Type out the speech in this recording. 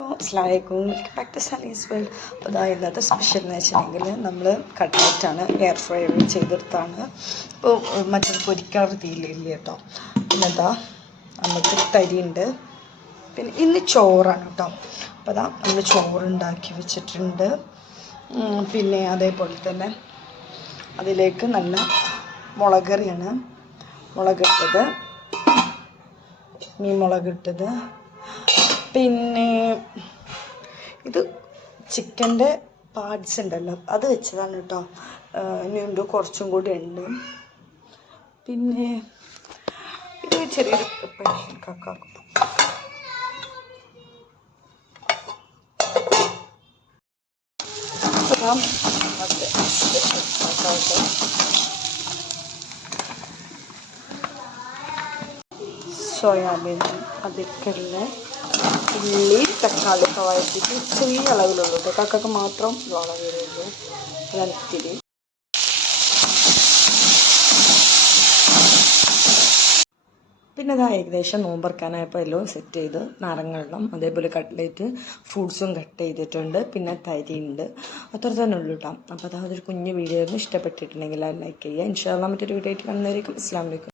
അസ്സലാമലൈക്കും, welcome back to Sanees world. അപ്പോൾ ഇതാ ഇന്നത്തെ സ്പെഷ്യൽ എന്ന് വെച്ചിട്ടുണ്ടെങ്കിൽ നമ്മൾ കട്ട്ലറ്റാണ് എയർ ഫ്രയറിൽ ചെയ്തെടുത്താണ്. ഇപ്പോൾ മറ്റൊരു പൊരിക്കാറ് തീയിലില്ല കേട്ടോ. പിന്നെ എന്താ നമുക്ക് തരിയുണ്ട്, പിന്നെ ഇന്ന് ചോറാണ് കേട്ടോ. അപ്പോൾ അതാ നമ്മൾ ചോറുണ്ടാക്കി വെച്ചിട്ടുണ്ട്. പിന്നെ അതേപോലെ തന്നെ അതിലേക്ക് നല്ല മുളകറിയാണ്, മുളകിട്ടത്, മീൻ മുളകിട്ടത്. പിന്നെ ഇത് ചിക്കൻ്റെ പാർട്സ് ഉണ്ടല്ലോ, അത് വെച്ചതാണ് കേട്ടോ. ഇനിയുണ്ട്, കുറച്ചും കൂടി ഉണ്ട്. പിന്നെ ഇത് ചെറിയൊരു കക്കാക്കും. സോയാബീൻ, അതിക്കുള്ള ഉള്ളി, തക്കാളി ഒക്കെ വഴറ്റിയിട്ട് ചെറിയ അളവിലുള്ളൂ കേട്ടോ. കക്കൊക്കെ മാത്രം അളവിലുള്ളൂ. അതിത്തിരി പിന്നെ അതാ ഏകദേശം നോമ്പറക്കാനായപ്പോൾ എല്ലാം സെറ്റ് ചെയ്ത് നാരങ്ങ വെള്ളം, അതേപോലെ കട്ട്ലേറ്റ്, ഫ്രൂട്ട്സും കട്ട് ചെയ്തിട്ടുണ്ട്. പിന്നെ തരി ഉണ്ട്. അത്ര തന്നെ ഉള്ളൂ കേട്ടോ. അപ്പോൾ അതാ അതൊരു കുഞ്ഞു വീഡിയോ ആയിരുന്നു. ഇഷ്ടപ്പെട്ടിട്ടുണ്ടെങ്കിൽ ലൈക്ക് ചെയ്യുക. ഇൻഷാ അല്ലാഹ് മറ്റൊരു വീഡിയോ ആയിട്ട് കാണുന്നതായിരിക്കും. അസ്സലാമു അലൈക്കും.